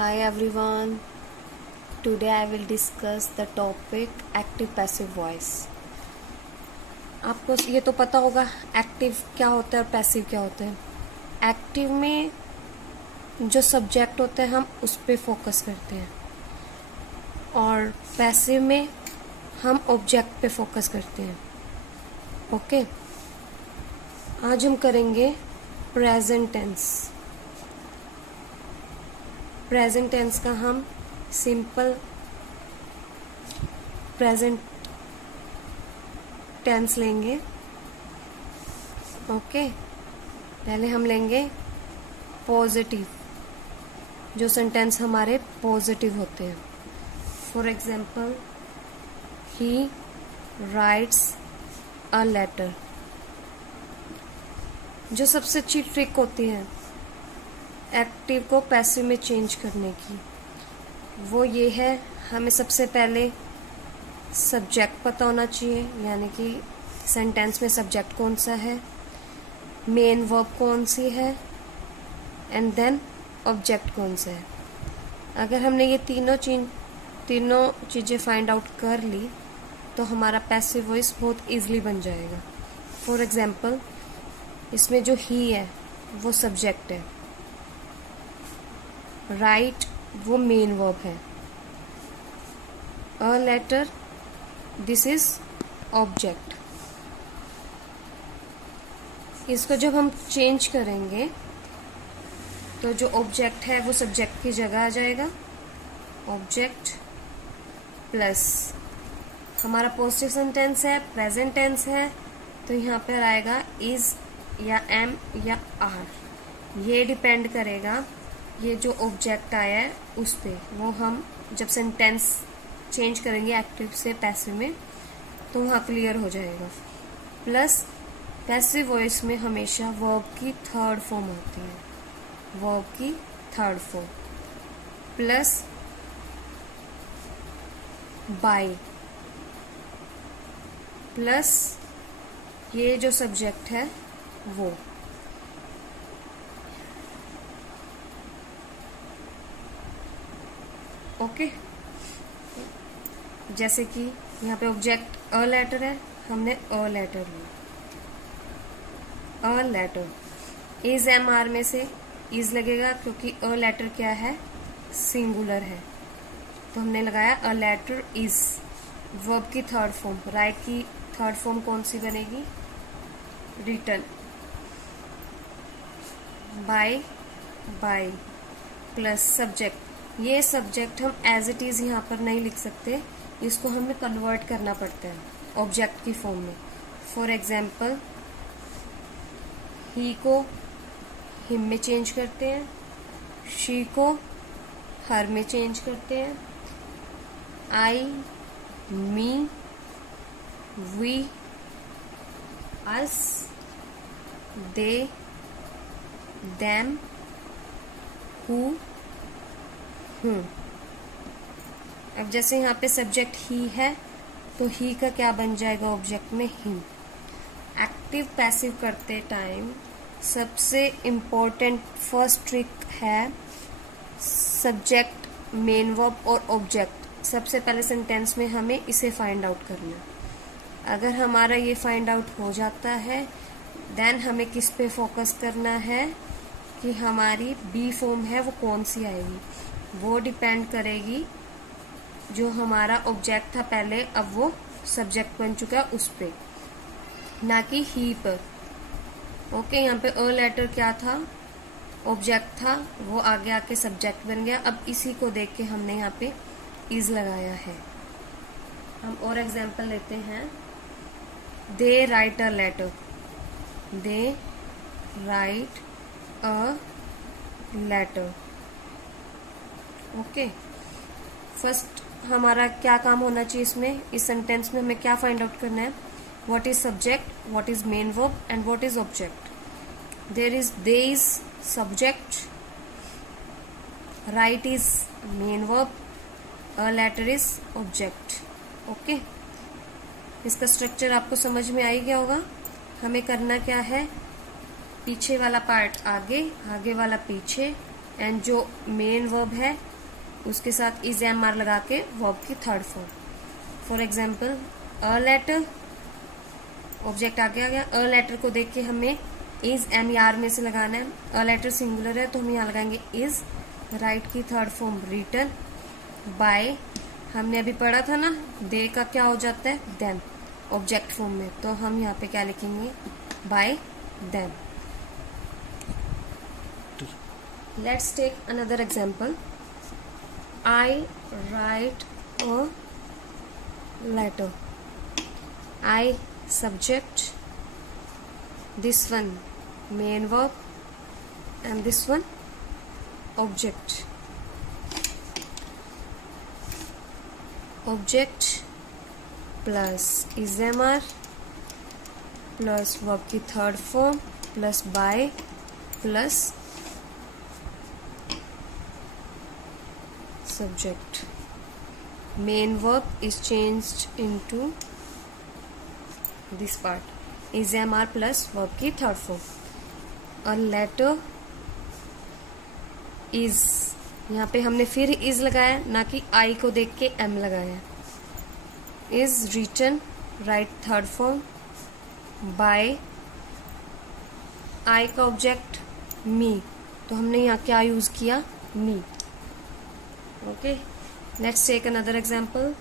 Hi everyone. Today I will discuss the topic active passive voice. आपको ये तो पता होगा एक्टिव क्या होता है और पैसिव क्या होता है। एक्टिव में जो सब्जेक्ट होता है हम उस पर फोकस करते हैं और पैसिव में हम ऑब्जेक्ट पे फोकस करते हैं। ओके, आज हम करेंगे प्रेजेंट टेंस। प्रेजेंट टेंस का हम सिंपल प्रेजेंट टेंस लेंगे। ओके, पहले हम लेंगे पॉजिटिव, जो सेंटेंस हमारे पॉजिटिव होते हैं। For example, he writes a letter. जो सबसे अच्छी ट्रिक होती है एक्टिव को पैसिव में चेंज करने की, वो ये है, हमें सबसे पहले सब्जेक्ट पता होना चाहिए, यानी कि सेंटेंस में सब्जेक्ट कौन सा है, मेन वर्ब कौन सी है, एंड देन ऑब्जेक्ट कौन सा है। अगर हमने ये तीनों चीज़ें फाइंड आउट कर ली तो हमारा पैसिव वॉइस बहुत इजीली बन जाएगा। फॉर एग्जाम्पल, इसमें जो ही है वो सब्जेक्ट है, राइट वो मेन वर्ब है, a letter this is object. इसको जब हम चेंज करेंगे तो जो ऑब्जेक्ट है वो सब्जेक्ट की जगह आ जाएगा, ऑब्जेक्ट प्लस हमारा पॉजिटिव सेंटेंस है, प्रेजेंट टेंस है, तो यहाँ पर आएगा इज या एम या आर। ये डिपेंड करेगा ये जो ऑब्जेक्ट आया है उस पे, वो हम जब सेंटेंस चेंज करेंगे एक्टिव से पैसिव में तो वहाँ क्लियर हो जाएगा। प्लस पैसिव वॉइस में हमेशा वर्ब की थर्ड फॉर्म होती है, वर्ब की third form plus by plus ये जो सब्जेक्ट है वो। ओके, जैसे कि यहाँ पे ऑब्जेक्ट अ लेटर है, हमने अ लेटर लिया, a letter. Is am are में से इज लगेगा क्योंकि अ लेटर क्या है, सिंगुलर है, तो हमने लगाया अ लेटर इज। वर्ब की थर्ड फॉर्म, राइट की थर्ड फॉर्म कौन सी बनेगी, written. By by plus subject. ये सब्जेक्ट हम एज इट इज यहाँ पर नहीं लिख सकते, इसको हमें कन्वर्ट करना पड़ता है ऑब्जेक्ट की फॉर्म में। फॉर एग्जाम्पल, ही को हिम में चेंज करते हैं, शी को हर में चेंज करते हैं, I me we us they them who whom. अब जैसे यहाँ पे सब्जेक्ट ही है तो ही का क्या बन जाएगा ऑब्जेक्ट में, ही। एक्टिव पैसिव करते टाइम सबसे इम्पोर्टेंट फर्स्ट ट्रिक है सब्जेक्ट, मेन वर्ब और ऑब्जेक्ट। सबसे पहले सेंटेंस में हमें इसे फाइंड आउट करना। अगर हमारा ये फाइंड आउट हो जाता है देन हमें किस पे फोकस करना है कि हमारी बी फॉर्म है वो कौन सी आएगी। वो डिपेंड करेगी जो हमारा ऑब्जेक्ट था पहले, अब वो सब्जेक्ट बन चुका है उस पे, ना कि ही पर। ओके, यहाँ पे अ लेटर क्या था, ऑब्जेक्ट था, वो आगे आके सब्जेक्ट बन गया। अब इसी को देख के हमने यहाँ पे इज लगाया है। हम और एग्जाम्पल लेते हैं, they write a letter, they write a letter. Okay, first हमारा क्या काम होना चाहिए इसमें, इस सेंटेंस में हमें क्या फाइंड आउट करना है, what is subject, what is main verb and what is object. They is subject, write is main verb, a letter is object. Okay, इसका स्ट्रक्चर आपको समझ में आ ही गया होगा। हमें करना क्या है, पीछे वाला पार्ट आगे, आगे वाला पीछे, एंड जो मेन वर्ब है उसके साथ इज एम आर लगा के वर्ब की third form. For example a letter, object आगे आ गया। अ लेटर को देख के हमें इज एम आर में से लगाना है। अ लेटर सिंगुलर है तो हम यहाँ लगाएंगे इज। राइट की थर्ड फॉर्म रिटन। बाय हमने अभी पढ़ा था ना, दे का क्या हो जाता है देम, ऑब्जेक्ट फॉर्म में, तो हम यहाँ पे क्या लिखेंगे by them. Let's take another example. I write a letter. I subject, this one main verb, and this one object. Object plus is mr plus verb की थर्ड फॉर्म plus by plus subject. Main verb is changed into this part is am are plus verb की third form. और letter is, यहाँ पे हमने फिर is लगाया, ना कि आई को देख के एम लगाया। Is written, right third form. By, I का ऑब्जेक्ट मी, तो हमने यहाँ क्या यूज किया me. Okay, let's take another example.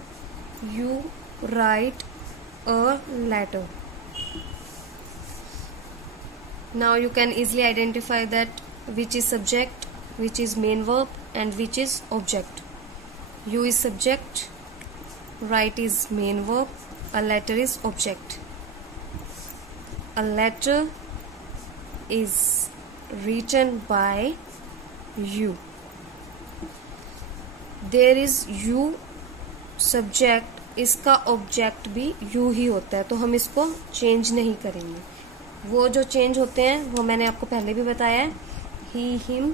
You write a letter. Now you can easily identify that which is subject, which is main verb, and which is object. You is subject, write is main verb, a letter is object. A letter is written by you. There is you subject, इसका object भी you ही होता है, तो हम इसको change नहीं करेंगे। वो जो चेंज होते हैं वो मैंने आपको पहले भी बताया है। He him,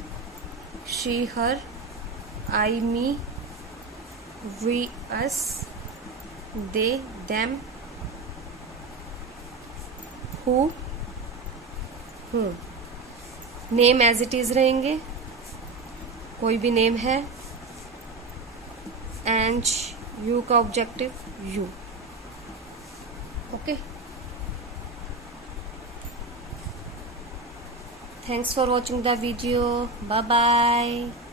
she her, I me, we us, they them, who whom. Name as it is रहेंगे, कोई भी नेम है। एंड यू का objective you. Okay, thanks for watching the video. Bye bye.